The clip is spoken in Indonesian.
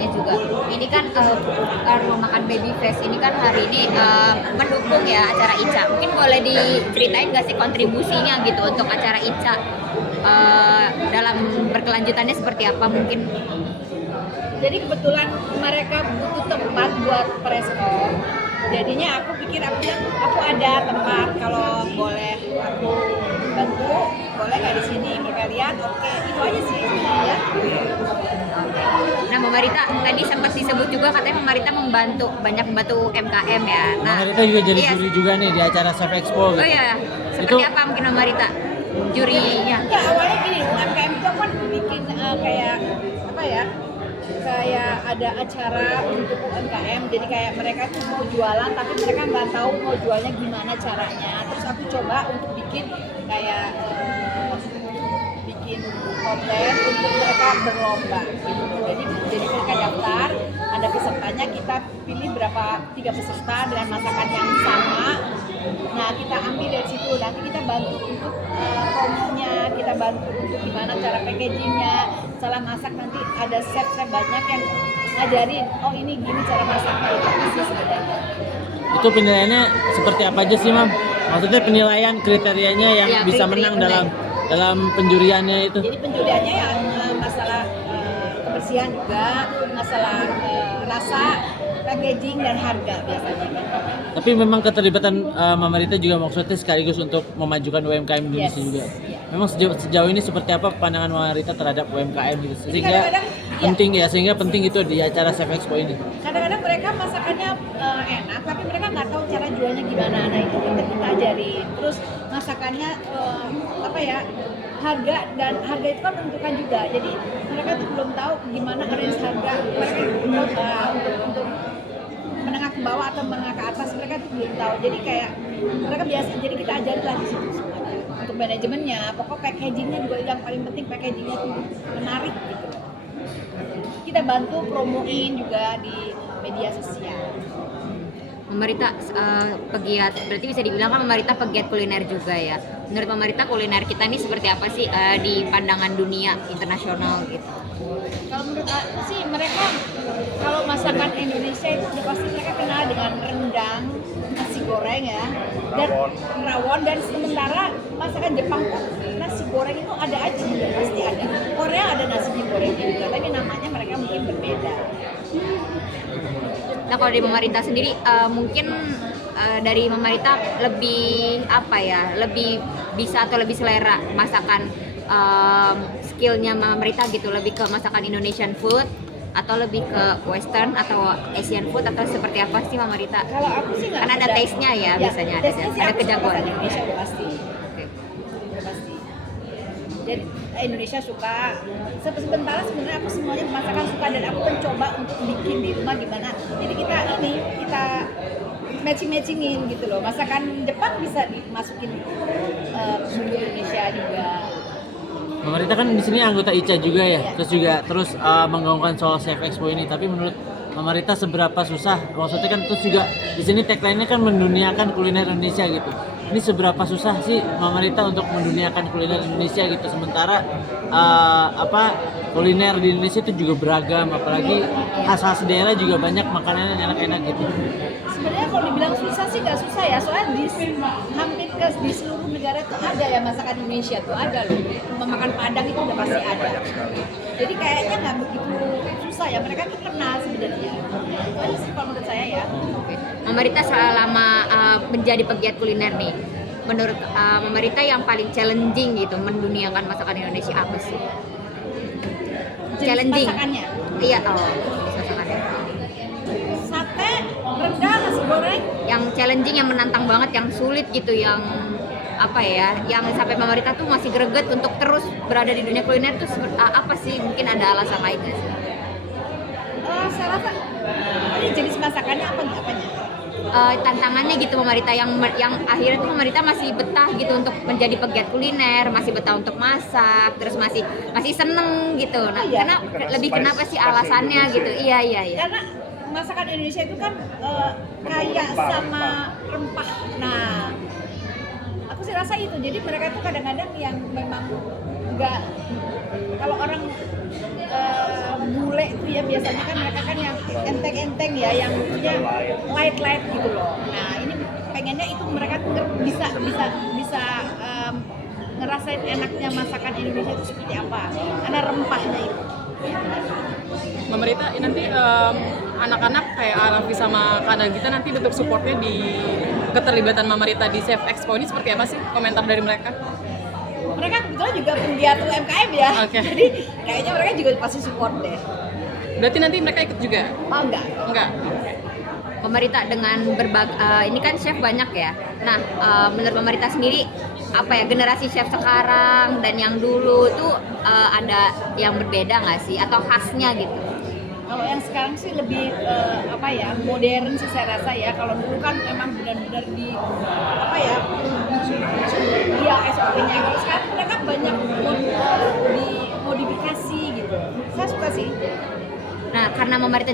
kelanjutannya juga. Ini kan Rumah Makan Baby Face ini kan hari ini mendukung ya acara Ica. Mungkin boleh diceritain nggak sih kontribusinya gitu untuk acara Ica dalam berkelanjutannya seperti apa mungkin? Jadi kebetulan mereka butuh tempat buat preskon. Jadinya aku pikir aku ada tempat, kalau boleh aku bantu, boleh nggak di sini? Mereka lihat, oke, itu aja sih sebenarnya. Nah, Mama Rita tadi sempat disebut juga katanya Mama Rita banyak membantu MKM ya. Nah, Mama Rita juga jadi juri juga nih di acara Chef Expo gitu. Oh iya, seperti apa mungkin Mama Rita jurinya? Ya awalnya gini, UMKM itu kan bikin kayak apa ya? Kayak ada acara untuk UMKM, jadi kayak mereka tuh mau jualan tapi mereka nggak tahu mau jualnya gimana caranya. Terus aku coba untuk bikin kayak bikin konten untuk mereka berlomba gitu. Jadi mereka daftar, ada pesertanya, kita pilih 3 peserta dengan masakan yang sama. Nah, kita ambil dari situ, nanti kita bantu untuk promonya, kita bantu untuk gimana cara packagingnya, salah masak, nanti ada chef-chef banyak yang ngajarin, oh ini gini cara masaknya, itu sih sebenarnya. Itu penilaiannya seperti apa aja sih, Mam? Maksudnya penilaian kriterianya yang Ya, bisa menang dalam penjuriannya itu. Jadi penjuriannya ya masalah kebersihan juga, masalah rasa, packaging dan harga biasanya kan. Tapi memang keterlibatan Mama Rita juga maksudnya sekaligus untuk memajukan UMKM Indonesia juga. Memang sejauh ini seperti apa pandangan Mama Rita terhadap UMKM gitu? Sehingga penting itu di acara Chef Expo ini. Kadang-kadang mereka masakannya enak, tapi mereka nggak tahu cara jualnya gimana. Nah itu kita ajarin. Terus masakannya harga itu kan menentukan juga. Jadi mereka tuh belum tahu gimana range harga mereka untuk menengah ke bawah atau menengah ke atas, mereka tuh belum tahu. Jadi kayak mereka biasa, jadi kita ajarin lah di situ semuanya. Untuk manajemennya, pokok packagingnya juga yang paling penting, packagingnya tuh menarik gitu. Kita bantu promoin juga di media sosial. Mama Rita pegiat, berarti bisa dibilang kan Mama Rita pegiat kuliner juga ya. Menurut Mama Rita kuliner kita ini seperti apa sih di pandangan dunia internasional gitu? Kalau menurut aku sih mereka, kalau masakan Indonesia itu udah pasti mereka kenal dengan rendang, nasi goreng ya, dan rawon, dan sementara masakan Jepang pun nasi goreng itu ada aja, pasti ada. Korea ada nasi gorengnya juga, tapi namanya mereka mungkin berbeda. Nah, kalau dari Mama Rita sendiri mungkin dari Mama Rita lebih lebih bisa atau lebih selera masakan skillnya Mama Rita gitu, lebih ke masakan Indonesian food atau lebih ke western atau Asian food atau seperti apa sih Mama Rita? Kalau aku sih nggak. Kan ada taste-nya ya, biasanya ada kejagoan. Indonesia udah pasti. Oke. Udah pasti. Jadi Indonesia suka. Sementara sebenarnya aku semuanya masakan suka, dan aku mencoba untuk bikin di rumah gimana. Jadi kita matching-matchingin gitu loh. Masakan Jepang bisa dimasukin bumbu Indonesia juga. Mama Rita kan di sini anggota ICA juga ya, terus menggaungkan soal Chef Expo ini. Tapi menurut Mama Rita seberapa susah? Maksudnya kan terus juga di sini tagline-nya kan menduniakan kuliner Indonesia gitu. Ini seberapa susah sih Mama Rita untuk menduniakan kuliner Indonesia gitu, sementara kuliner di Indonesia itu juga beragam, apalagi khas-khas daerah juga banyak makanan yang enak-enak gitu. Sebenarnya kalau dibilang susah sih nggak susah ya, soalnya hampir di seluruh negara tuh ada ya masakan Indonesia tuh ada loh. Makan Padang itu udah pasti ada. Jadi kayaknya nggak begitu susah ya, mereka tuh kenal sebenarnya. Itu aja sih kalau menurut saya ya. Oke. Mama Rita selama menjadi pegiat kuliner nih, menurut Mama Rita yang paling challenging gitu menduniakan masakan Indonesia apa sih? Challenging. Masakannya. Iya, masakannya. Sate, rendang, nasi goreng. Yang challenging, yang menantang banget, yang sulit gitu, yang yang sampai Mama Rita tuh masih greget untuk terus berada di dunia kuliner tuh apa sih? Mungkin ada alasan lain nggak sih? Saya rasa ini jenis masakannya apanya? Tantangannya gitu Mama Rita yang akhirnya tuh Mama Rita masih betah gitu untuk menjadi pegiat kuliner, masih betah untuk masak, terus masih seneng gitu. Nah, karena kenapa sih alasannya gitu? Iya. Karena masakan Indonesia itu kan kaya sama rempah. Nah, aku sih rasa itu. Jadi mereka itu kadang-kadang yang memang nggak, kalau orang bule itu ya biasanya kan mereka enteng-enteng ya, yang maksudnya light gitu loh. Nah ini pengennya itu mereka bisa ngerasain enaknya masakan Indonesia itu seperti apa, karena rempahnya itu. Pemerintah nanti anak-anak kayak Arafi sama Kak Nagita nanti bentuk supportnya di keterlibatan Mamarita di Chef Expo ini seperti apa sih, komentar dari mereka? Mereka kebetulan juga penggiat UMKM ya, Oke. jadi kayaknya mereka juga pasti support deh. Berarti nanti mereka ikut juga? Oh enggak? Enggak? Pemerintah dengan ini kan chef banyak ya. Nah, menurut pemerintah sendiri apa ya, generasi chef sekarang dan yang dulu tuh ada yang berbeda nggak sih atau khasnya gitu? Kalau yang sekarang sih lebih apa ya, modern sih saya rasa ya. Kalau dulu kan memang benar-benar di apa ya, dia SOP-nya. Kalau sekarang mereka banyak dimodifikasi gitu. Saya suka sih. Nah, karena pemerintah